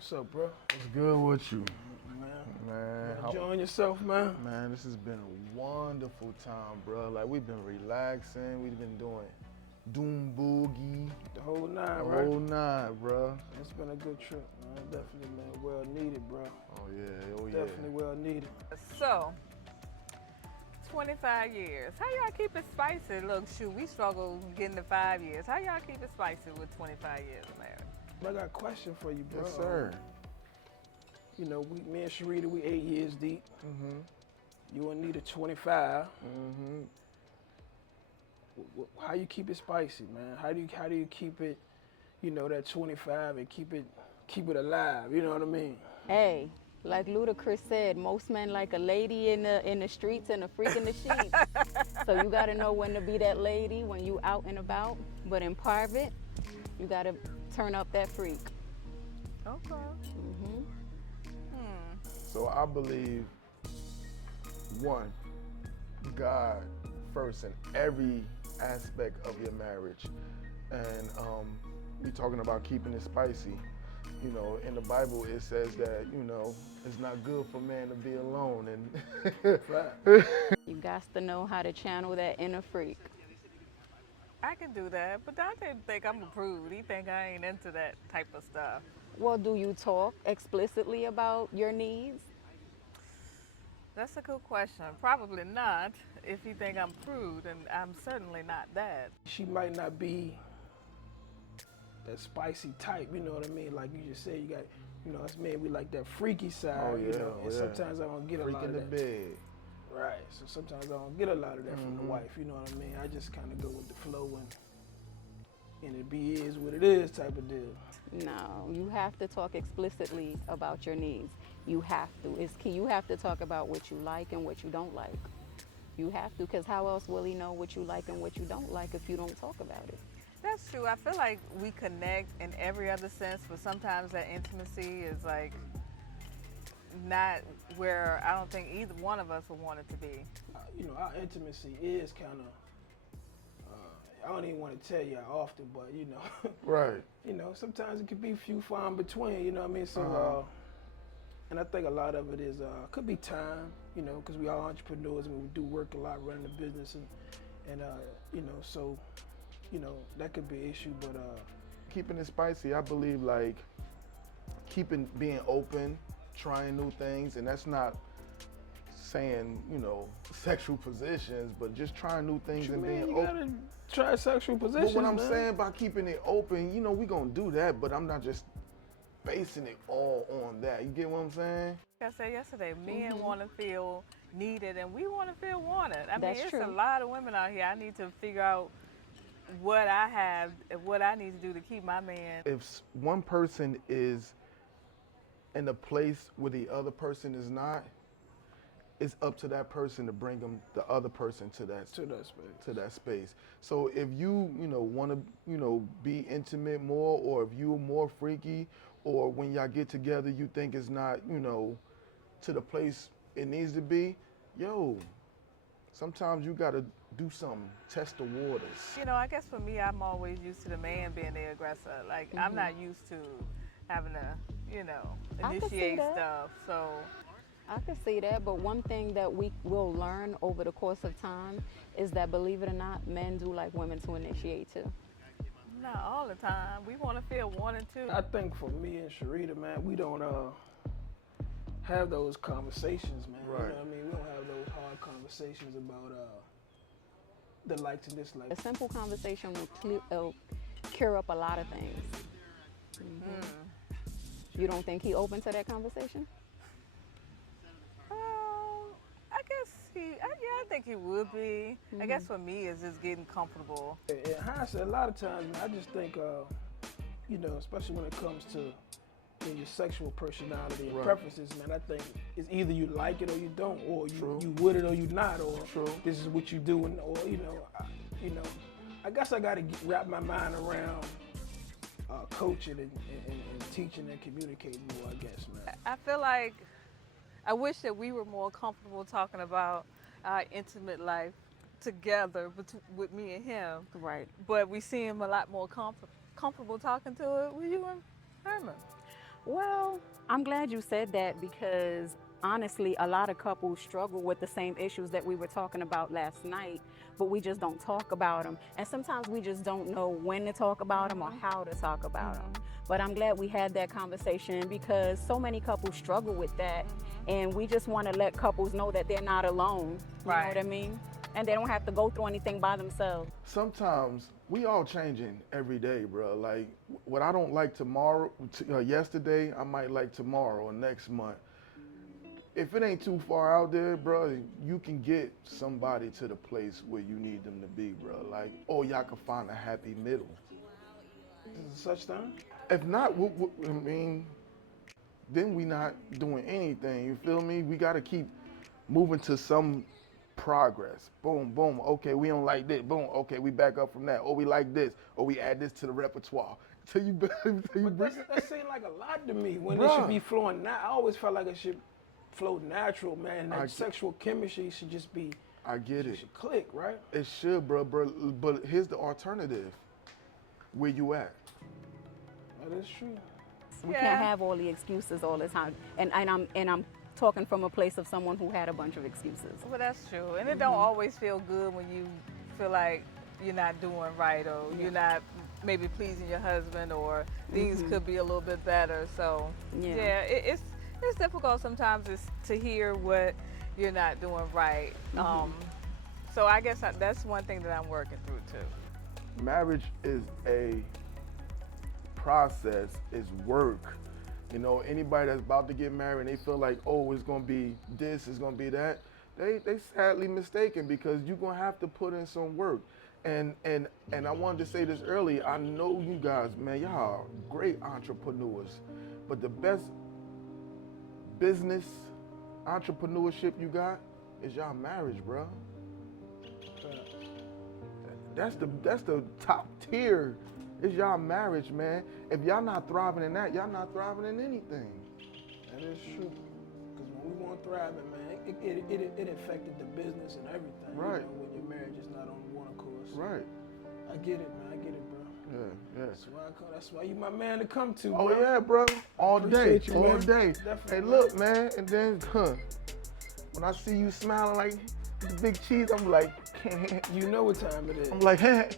What's up, bro? What's good with you? Man, Man, enjoying yourself, man? man, this has been a wonderful time, bro. Like, we've been relaxing, we've been doing doom boogie, The whole nine, the right? whole night, bro. It's been a good trip, man. Definitely, man. Well needed, bro. Oh, yeah, oh, yeah. Definitely well needed. So, 25 years. How y'all keep it spicy? Look, shoot, we struggle getting to 5 years. How y'all keep it spicy with 25 years of marriage? I got a question for you, bro. Yes, sir. You know, me and Sharita, we 8 years deep. Mm-hmm. You and Nita 25. Mm-hmm. How you keep it spicy, man? How do you keep it, you know, that 25 and keep it alive? You know what I mean? Hey, like Ludacris said, most men like a lady in the streets and a freak in the sheets. So you gotta know when to be that lady when you out and about. But in private, you gotta turn up that freak. Okay. Hmm. So I believe, one, God first in every aspect of your marriage. And we talking about keeping it spicy. You know, in the Bible it says that, you know, it's not good for man to be alone. And You got to know how to channel that inner freak. I can do that, but Dante think I'm a prude. He think I ain't into that type of stuff. Well, do you talk explicitly about your needs? That's a good question. Probably not. If you think I'm prude, and I'm certainly not that. She might not be that spicy type, you know what I mean? Like you just said, you got, you know, us men, we like that freaky side, Oh, you yeah, know, and yeah. sometimes I don't get a freak lot in of the that. bed. Right, so sometimes I don't get a lot of that from the Mhm. wife, you know what I mean? I just kind of go with the flow and it be is what it is type of deal. No, you have to talk explicitly about your needs. You have to. It's key. You have to talk about what you like and what you don't like. You have to, because how else will he know what you like and what you don't like if you don't talk about it? That's true. I feel like we connect in every other sense, but sometimes that intimacy is like not where I don't think either one of us would want it to be. You know, our intimacy is kind of, I don't even want to tell you how often, but you know, Right. you know, sometimes it could be few far in between, you know what I mean? So, Uh-huh. and I think a lot of it is, could be time, you know, because we are entrepreneurs and we do work a lot running the business and you know, so, you know, that could be an issue, but Keeping it spicy, I believe, like being open, trying new things, and that's not saying, you know, sexual positions, but just trying new things you and mean, being you open. gotta try sexual positions, But what I'm man. saying by keeping it open, you know, we gonna do that, but I'm not just basing it all on that. You get what I'm saying? Like I said yesterday, men want to feel needed and we want to feel wanted. I mean, That's it's true. a lot of women out here. I need to figure out what I have, what I need to do to keep my man. If one person is in a place where the other person is not, it's up to that person to bring them the other person to that space. So if you know, want to, you know, be intimate more, or if you're more freaky, or when y'all get together you think it's not, you know, to the place it needs to be, yo, sometimes you gotta do something, test the waters. You know, I guess for me, I'm always used to the man being the aggressor. Like, I'm not used to having to, you know, I can see initiate that. stuff. So, I can see that, but one thing that we will learn over the course of time is that, believe it or not, men do like women to initiate too. not all the time. We want to feel wanted too. I think for me and Sharita, man, we don't have those conversations, man. Right. You know what I mean? We don't have those hard conversations about the likes and dislikes. A simple conversation will cure up a lot of things. You don't think he open to that conversation? I guess I think he would be. I guess for me, it's just getting comfortable. In hindsight, a lot of times, man, I just think, you know, especially when it comes to your sexual personality and Right. preferences, man, I think it's either you like it or you don't, or True. you with it or you not, or True. this is what you doing, or you know, I guess I got to wrap my mind around coaching and teaching and communicating more, I guess, man. I feel like I wish that we were more comfortable talking about our intimate life together with me and him. Right. But we seem a lot more comfortable talking to it with you and Herman. Well, I'm glad you said that because honestly, a lot of couples struggle with the same issues that we were talking about last night, but we just don't talk about them. And sometimes we just don't know when to talk about them or how to talk about them. But I'm glad we had that conversation because so many couples struggle with that. And we just want to let couples know that they're not alone. You know what I mean? And they don't have to go through anything by themselves. Sometimes we all changing every day, bro. Like what I don't like tomorrow, yesterday, I might like tomorrow or next month. If it ain't too far out there, bro, you can get somebody to the place where you need them to be, bro. Like, oh, y'all can find a happy middle. Is there such thing? If not, I mean, then we not doing anything. You feel me? We got to keep moving to some progress. Boom, boom. Okay, we don't like this. Boom. Okay, we back up from that. Or we like this. Or we add this to the repertoire. Till you But that seems like a lot to me when it Bruh. should be flowing. I always felt like it should flow natural, man. That sexual chemistry should just be. I get it. Should click, right? It should, bro. But here's the alternative. Where you at? That is true. We can't have all the excuses all the time. And I'm talking from a place of someone who had a bunch of excuses. Well, that's true. And it don't always feel good when you feel like you're not doing right or you're not maybe pleasing your husband or things could be a little bit better. So, it's difficult sometimes to hear what you're not doing right. So I guess that's one thing that I'm working through too. Marriage is a process, is work. You know, anybody that's about to get married and they feel like, oh, it's gonna be this, it's gonna be that, they sadly mistaken because you're gonna have to put in some work. And I wanted to say this earlier, I know you guys, man, y'all are great entrepreneurs, but the best business entrepreneurship you got is y'all marriage, bro. That's the top tier. It's y'all marriage, man. If y'all not thriving in that, y'all not thriving in anything. That is true. Because when we weren't thriving, man, it affected the business and everything. Right. You know, when your marriage is not on one accord. Right. I get it, man. I get it, bro. Yeah. That's why you my man to come to, Oh bro. yeah, bro. All day, Appreciate you, all man. day. Definitely, Hey, man. look, man, and then, when I see you smiling like the big cheese, I'm like, You know what time it is. I'm like, hey.